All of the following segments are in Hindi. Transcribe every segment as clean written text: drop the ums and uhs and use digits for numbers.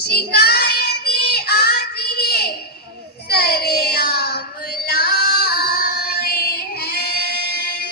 शिकायतें आज ये सरेआम लाए हैं।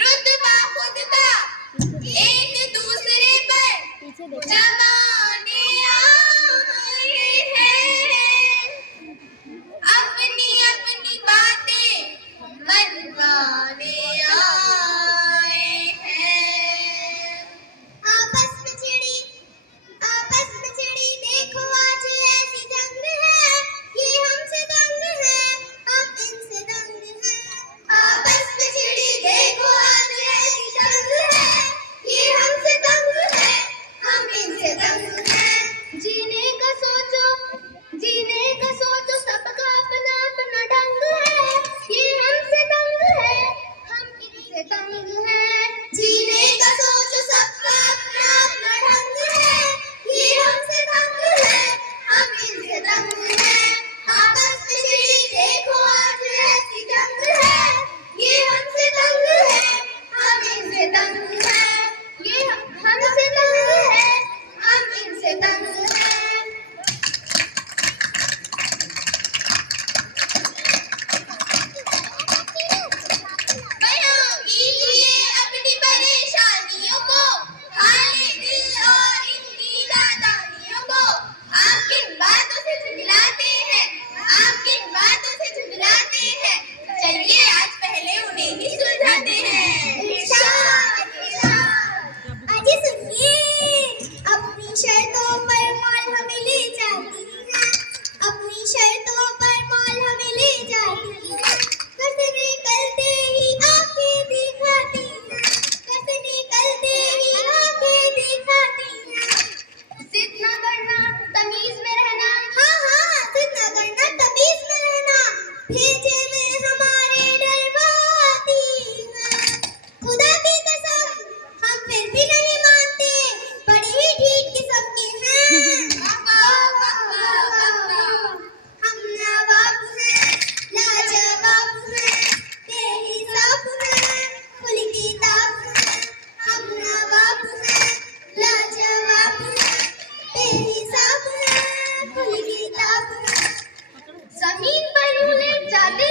रुतबा खुद का एक दूसरे पर जमाने आए हैं। अपनी अपनी बातें मनवाने आए हैं। आपस में चिड़ी देखो आज ऐसी जंग है। ये हमसे दंग है, हम इनसे दंग हैं। आपस में चिड़ी देखो आज ऐसी जंग है। ये हमसे दंग है, हम इनसे दंग हैं। जीने का सोचो सबका अपना अपना ढंग है। ये हमसे दंग है, हम इनसे दंग हैं। जीने का सोचो सबका अपना अपना ढंग है। ये हमसे दंग है, हम इनसे दंग हैं। आपस में चिड़ी देखो आज ऐसी जंग है। ये हमसे दंग है, हम इनसे दंग हैं। ये हमसे दंग है, हम इनसे दंग हैं। बयां कीजिए अपनी परेशानियों को, हाले दिल और इनकी नादानियों को। आप किन बातों से झुंझलाते हैं, आप किन बातों से झुंझलाते हैं। चलिए आज पहले उन्हें ही सुलझाते हैं। इरशाद अजी सुनिए, अपनी शर्तों पर मौल हमें ले जाती है। अपनी शर्तों पर मौल हमें ले जाती है। कसने करते ही आंखें दिखाती है। कसने करते ही आंखें दिखाती है। जिद न करना तमीज में रहना। हाँ जिद न करना तमीज में रहना। भेजे में हमारे डरवाती है। खुदा की कसम हम फिर भी नहीं मानते, बड़े ही ठीक किस्म के हैं। हम नवाब हैं, लाजवाब हैं, बेहिसाब हैं, खुली किताब हैं। हम नवाब हैं, लाजवाब हैं, बेहिसाब हैं, खुली किताब हैं। जमीन पर उलट जाते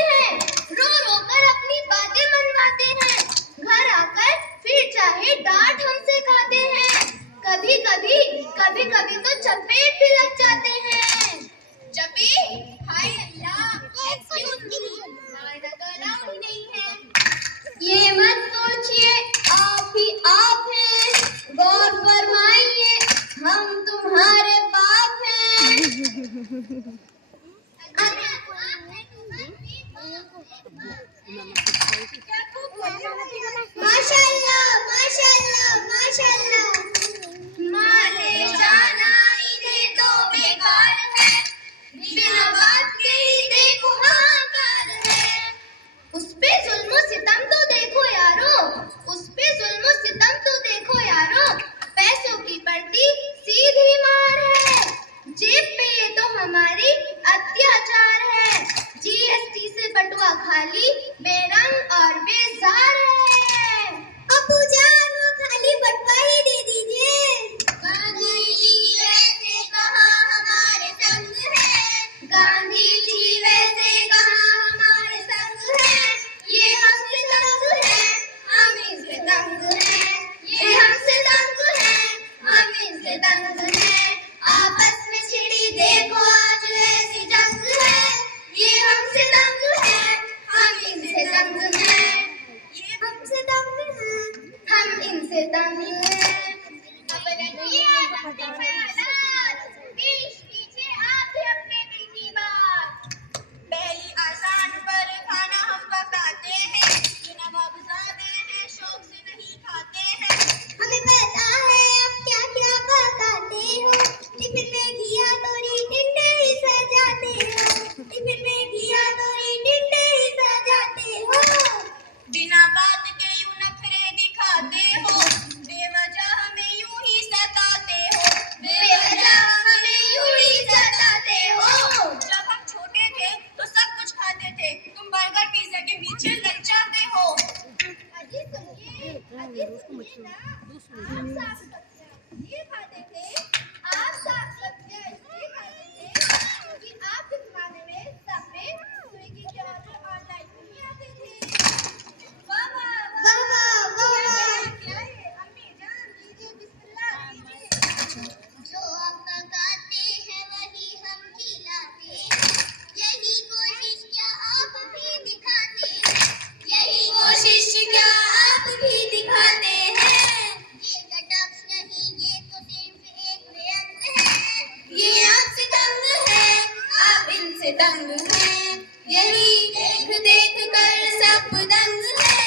इनसे तंग है, यही देख देख कर सब दंग है।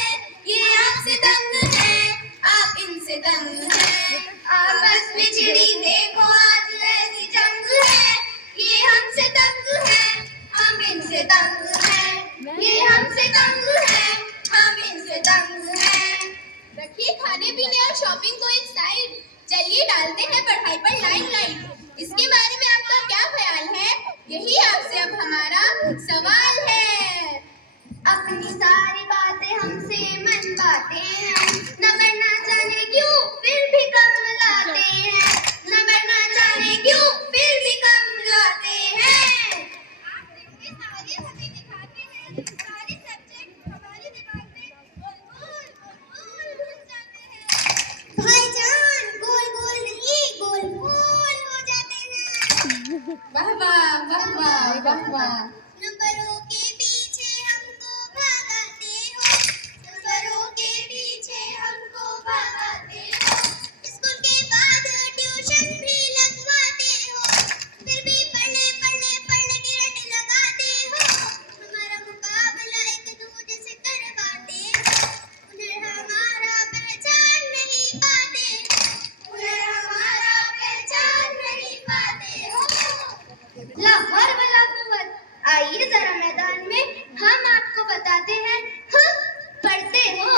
ये आपसे तंग है, आप इनसे तंग है। आपस में छिड़ी देखो आज ऐसी जंग है। ये हमसे तंग है, हम इनसे तंग है। ये हमसे तंग है, हम इनसे तंग है। रखिए खाने पीने और शॉपिंग को एक साइड, चलिए डालते हैं पढ़ाई पर लाइमलाइट। इसके बारे में आपका क्या ख्याल है, यही आपसे अब हमारा सवाल है। अपनी सारी बातें हमसे मनवाते हैं, नंबर ना जाने क्यों फिर भी कम लाते हैं। नंबर ना जाने क्यों फिर भी कम लाते हैं। सारे हमें दिखाते हैं, सारे सब्जेक्ट हमारे दिमाग में गोल गोल जाते हैं। भाईजान गोल गोल नहीं गोल गोल हो जाते हैं। वाह वाह वाह वाह वाह वाह। नंबरों के पीछे हमको भगाते हो, नंबरों के पीछे हमको भगाते हो। स्कूल के बाद ट्यूशन भी लगवाते हो, फिर भी पढ़ने की रट लगाते हो। हमारा मुकाबला एक दूजे से करवाते हो, उन्हें हमारा पहचान नहीं पाते हो, उन्हें हमारा पहचान नहीं पाते हो। लाहौर वाला कुवत, आइए जरा मैदान में हम आपको बताते हैं। हम पढ़ते हो,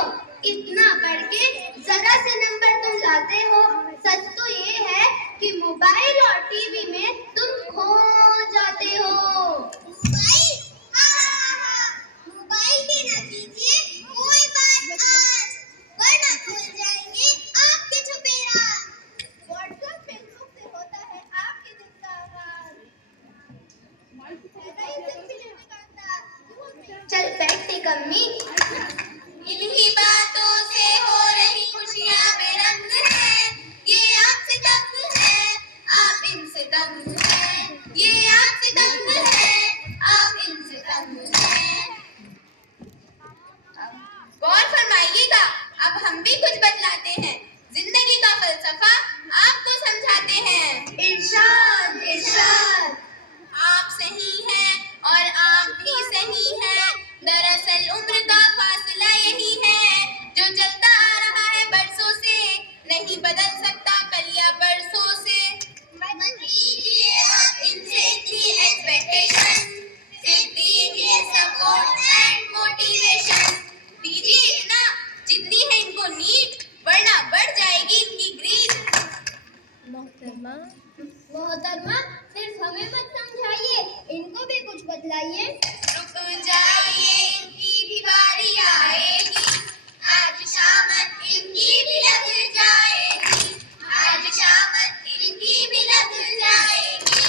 इतना पढ़ के जरा से नंबर तुम लाते हो। सच तो ये है कि मोबाइल और टीवी में तुम खो जाते हो। मोबाइल? मोबाइल के ना कीजिए कोई बात आज, वरना खुल जाएंगे आपके छुपे राज। व्हाट्सएप फेसबुक से होता है आपके दिल का आगाज। चल बैठते कम्मी, इन्हीं बातों से हो रही खुशियां बेरंग है। ये आपसे तंग है, आप इनसे तंग है। ये आपसे तंग है, आप इनसे तंग है। गौर फरमाइएगा, अब हम भी कुछ बतलाते हैं, जिंदगी का फलसफा आपको समझाते हैं। इरशाद इरशाद। आप सही हैं और आप भी सही हैं, दरअसल उम्र का फासला यही है, जो चलता आ रहा है बरसों से, नहीं बदल सकता कल या परसों से। मत कीजिए आप इनसे इतनी एक्सपेक्टेशन, सिर्फ दीजिए सपोर्ट एंड मोटिवेशन। दीजिए इतना जितनी है इनको नीड, वरना बढ़ जाएगी इनकी ग्रीड। मोहतरमा सिर्फ हमें मत समझाइए, इनको भी कुछ बतलाइए। रुक जाइए इनकी भी बारी आएगी, आज शामत इनकी भी लग जाएगी, आज शामत इनकी भी लग जाएगी।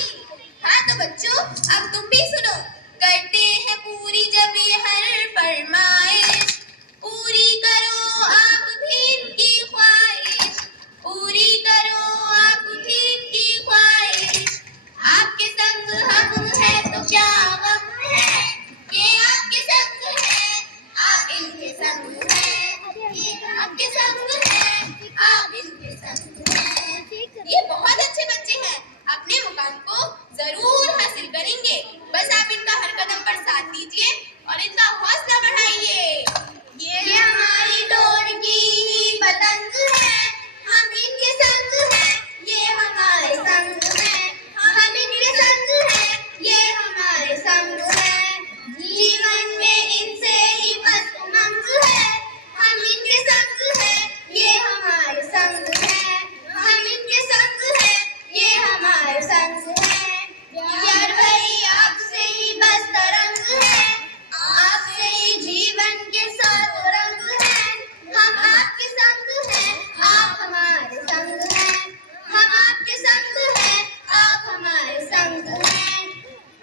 हाँ तो बच्चों अब तुम भी सुनो, करते हैं पूरी जब ये हर फरमाइश, पूरी करो आप भी इनकी ख्वाहिश, पूरी करो आप भी इनकी ख्वाहिश। आपके संग हम हैं तो क्या गम है, ये आपके संग है, आप इनके संग हैं। ये आपके संग है, आप इनके संग हैं। ये बहुत अच्छे बच्चे हैं, अपने मुकाम को जरूर हासिल करेंगे। बस आप इनका हर कदम पर साथ दीजिए और इनका हौसला बढ़ाइए। ये हमारी डोर की ही पतंग है, हम इनके संग हैं, ये हमारे संग हैं। हम इनके संग हैं, ये हमारे संग हैं। जीवन में इनसे ही बस उमंग है, हम इनके संग हैं, ये हमारे संग हैं। हम इनके संग हैं, ये हमारे संग हैं। यार भाई आपसे ही बस तरंग है, आपसे ही जीवन के साथ रंग है। हम आपके संग हैं, आप हमारे संग हैं। हम आपके संग हैं, आप हमारे संग हैं।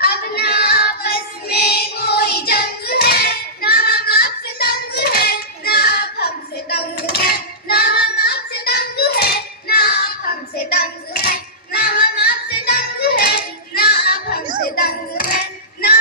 अब ना आपस में कोई जंग है, ना हम आपसे तंग हैं, ना आप हमसे तंग हैं। ना हम आपसे तंग हैं, ना आप हमसे तंग हैं। ना हम आपसे तंग हैं, ना आप हमसे तंग हैं। ना